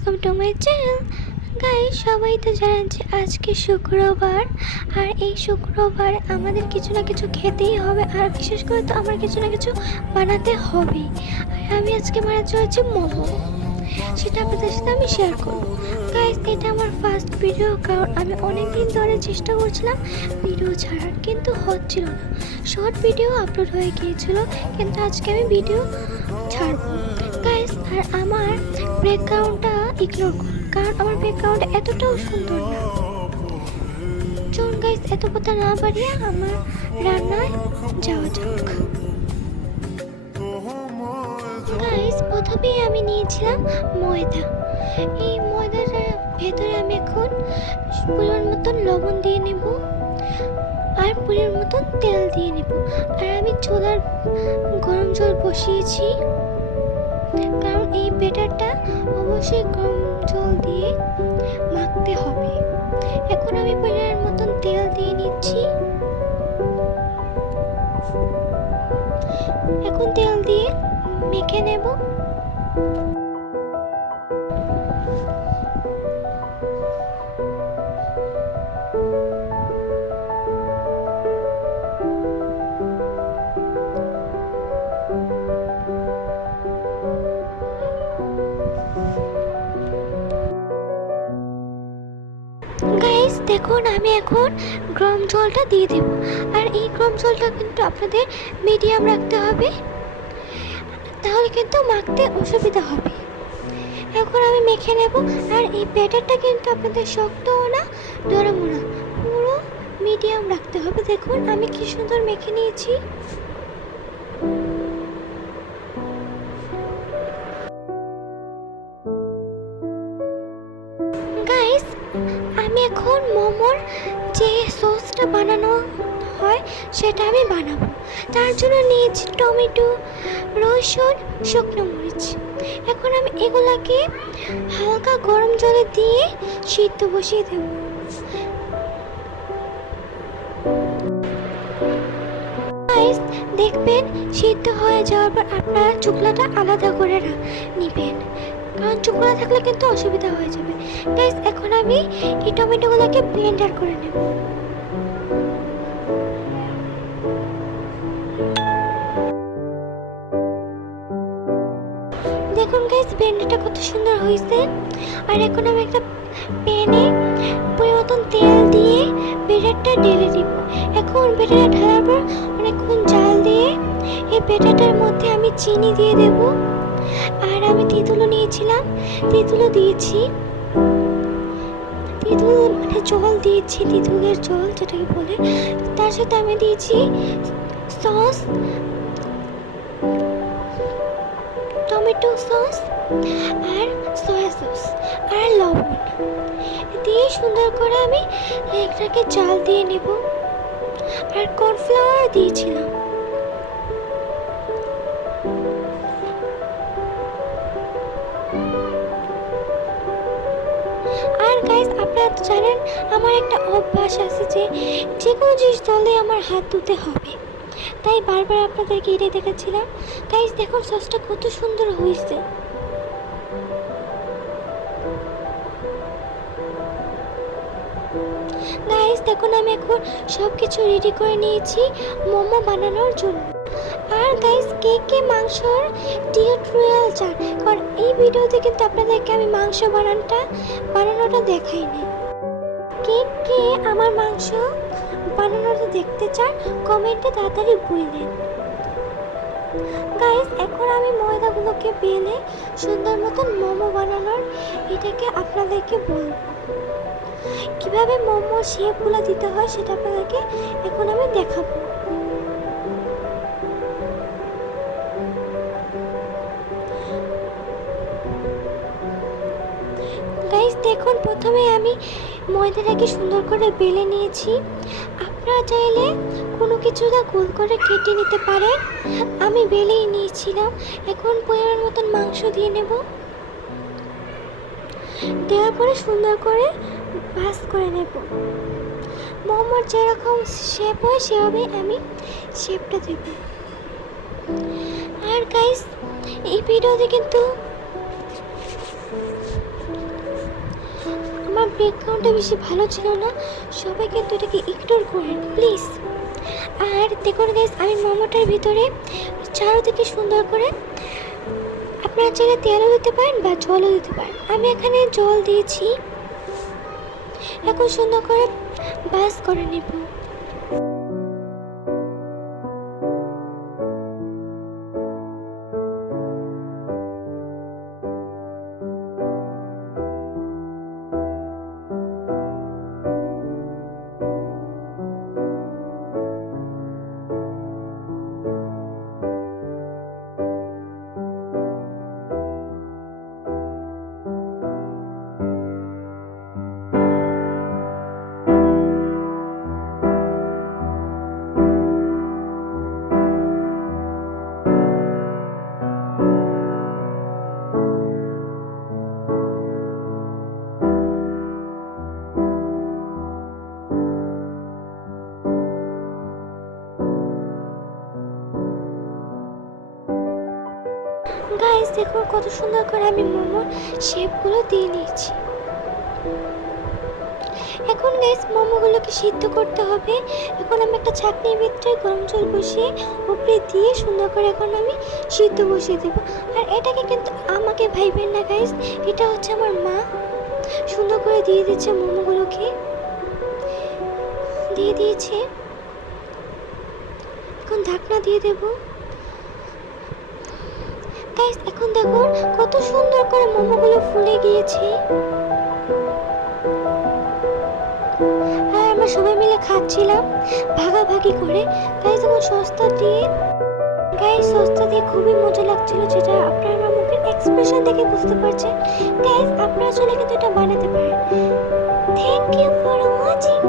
Welcome to my channel. Guys, সবাই তো জানেন যে আজকে শুক্রবার, আর এই শুক্রবার আমাদের কিছু না কিছু খেতেই হবে, আর বিশেষ করে তো আমার কিছু না কিছু বানাতে হবে। আর আমি আজকে বানাতে চলেছি মোমো, সেটা আপনাদের সাথে আমি শেয়ার করব। গাইস, এটা আমার ফার্স্ট ভিডিও, কারণ আমি অনেক দিন ধরে চেষ্টা করছিলাম ভিডিও ছাড়ার, কিন্তু হচ্ছিল না। শর্ট ভিডিও আপলোড হয়ে গিয়েছিল, কিন্তু আজকে আমি ভিডিও ছাড়বো গাইস। আর আমার ব্যাকগ্রাউন্ডটা ইগনোর করুন, কারণ আমার ব্যাকগ্রাউন্ড এতটাও সুন্দর না। চলুন গাইস, এত কথা না বাড়িয়ে আমার রান্নায় যাওয়া যাক। গাইস, প্রথমেই আমি নিয়েছিলাম ময়দা। এই ময়দাটার ভেতরে আমি এখন পরিমাণ মতন লবণ দিয়ে নেব, আর পরিমাণ মতন তেল দিয়ে নেব। আর আমি চুলার গরম জল বসিয়েছি, কারণ এই ব্যাটারটা অবশ্যই গরম জল দিয়ে মাখতে হবে। এখন আমি পরিমাণ মতন তেল দিয়ে নিচ্ছি। এখন তেল দিয়ে মেখে নেব। গাইস দেখুন, আমি এখন গরম জলটা দিয়ে দেব। আর এই গরম জলটা কিন্তু আপনাদের মিডিয়াম রাখতে হবে, তাহলে কিন্তু মাখতে অসুবিধা হবে। এখন আমি মেখে নেব। আর এই ব্যাটারটা কিন্তু আপনাদের শক্তও না নরমও না, পুরো মিডিয়াম রাখতে হবে। দেখুন আমি কি সুন্দর মেখে নিয়েছি। গাইস, আমি এখন মোমোর যে সসটা বানানো হয় সেটা আমি বানাবো। তার জন্য নিয়েছি টমেটো, রসুন, শুকনো মরিচ। এখন আমি এগুলাকে হালকা গরম জলে দিয়ে সিদ্ধ বসিয়ে দেব। গাইস দেখবেন, সিদ্ধ হয়ে যাওয়ার পর আপনারা চুকলাটা আলাদা করে নেবেন, কারণ চুকলা থাকলে কিন্তু অসুবিধা হয়ে যাবে। গাইস এখন আমি এই টমেটোগুলোকে ব্লেন্ডার করে নেব। দেখুন গাইস, ব্লেন্ডারটা কত সুন্দর হয়েছে। আর এখন আমি একটা প্যানে পরিমতন তেল দিয়ে ব্যাটারটা ঢেলে দিব। এখন ব্যাটারটা ঢালার পর অনেকক্ষণ জাল দিয়ে এই ব্যাটারটার মধ্যে আমি চিনি দিয়ে দেব। আর আমি তেঁতুলও নিয়েছিলাম, তেঁতুলও দিয়েছি। তেঁতুল মানে জল দিয়েছি, তেঁতুলের জল যেটাকে বলে। তার সাথে আমি দিয়েছি সস, টমেটো সস, আর সয়া সস, আর লবণ দিয়ে সুন্দর করে আমি এটাকে জাল দিয়ে নেব। আর কর্নফ্লাওয়ার দিয়েছিলাম। আর গাইস আপনারা তো জানেন আমার একটা অভ্যাস আছে যে কোনো জিনিস ধরলে আমার হাত ধুতে হবে, তাই বারবার আপনাদেরকে এটাই দেখাচ্ছিলাম। গাইস দেখুন সসটা কত সুন্দর হয়েছে। গাইস দেখুন, আমি এখন সব কিছু রেডি করে নিয়েছি মোমো বানানোর জন্য। আর গাইস কে কে মাংসর টিউটোরিয়াল চান, কারণ এই ভিডিওতে কিন্তু আপনাদেরকে আমি মাংস বানানোটা দেখাইনি। কে কে আমার মাংস বানানোটা দেখতে চান কমেন্টে তাড়াতাড়ি বলবেন। গাইস এখন আমি ময়দাগুলোকে বেলে সুন্দর মতন মোমো বানানোর এটাকে আপনাদেরকে বলবো। কিভাবে মোমো শেপগুলো দিতে হয় সেটা আপনাদেরকে এখন আমি দেখাবো। গাইস দেখুন, প্রথমে আমি ময়দাটাকে সুন্দর করে বেলে নিয়েছি। আপনারা চাইলে কোনো কিছুটা গোল করে কেটে নিতে পারেন, আমি বেলেই নিয়েছিলাম। এখন পরিমাণ মতন মাংস দিয়ে নেব। দেওয়ার পরে সুন্দর করে ভাজ করে নেব। মোমোর যেরকম শেপ হয় সেভাবেই আমি শেপটা দেব। আর গাইস এই ভিডিওতে কিন্তু আমার ব্যাকগ্রাউন্ডটা বেশি ভালো ছিল না, সবাই কিন্তু এটাকে ইগনোর করেন প্লিজ। আর দেখুন গাইস, আমি মোমোটার ভিতরে চারদিকে সুন্দর করে, আপনারা চাইলে তেলও দিতে পারেন বা জলও দিতে পারেন। আমি এখানে জল দিয়েছি। এখন সুন্দর করে বাস করে নেব। গাইস দেখুন কত সুন্দর করে আমি মোমোর শেপগুলো দিয়ে নিয়েছি। এখন গাইস মোমোগুলোকে সিদ্ধ করতে হবে। এখন আমি একটা ছাঁকনির ভিতরে গরম জল বসিয়ে উপরে দিয়ে সুন্দর করে এখন আমি সিদ্ধ বসিয়ে দেব। আর এটাকে কিন্তু আমাকে ভাইবেন না গাইস, এটা হচ্ছে আমার মা সুন্দর করে দিয়ে দিচ্ছে মোমোগুলোকে, দিয়ে দিয়েছে। এখন ঢাকনা দিয়ে দেব। গাইস এখন দেখুন কত সুন্দর করে মোমোগুলো ফুলে গিয়েছে। আর আমরা সবাই মিলে খাচ্ছিলাম ভাগাভাগি করে। গাইস এখন সস্তা দিয়ে খুবই মজা লাগছিল, যেটা আপনারা আমার মুখের এক্সপ্রেশন দেখে বুঝতে পারছেন। গাইস আপনারা চাইলে কিন্তু এটা বানাতে পারেন। Thank you for watching.